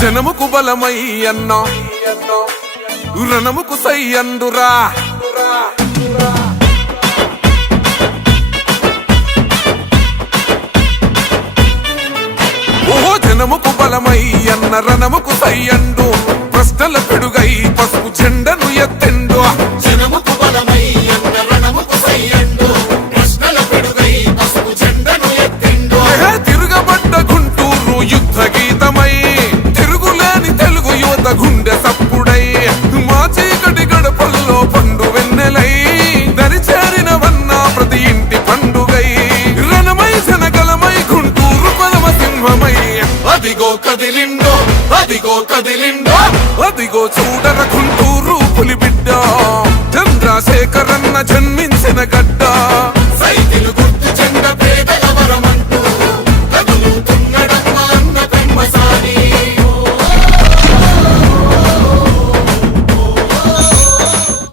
జనముకు బలమై అన్నా రణముకు సై అందురా ఓహో జనముకు బలమై అన్న రణముకు సై అండు ప్రశ్నల పిడుగై పసుపు జెండను ఎత్తెండు జనముకు బలమై అన్న రణముకు సై అండు ప్రశ్నల పిడుగై పసుపు జెండను ఎత్తెండు తిరుగబడ్డ గుంటూరు యుద్ధ గీతమై తిరుగులేని తెలుగు యువత గుండె సప్పుడై మా చీకటి గడపల్లో పండు వెన్నెలై దరిచేరినవన్నా ప్రతి ఇంటి పండుగై రణమై జనగలమై గుంటూరు పదమ సింహమై అదిగో కదిలిండో అదిగో కదిలిండో అదిగో చూడర గుంటూరు పులిబిడ్డ చంద్రశేఖరన్న జన్మించిన గడ్డ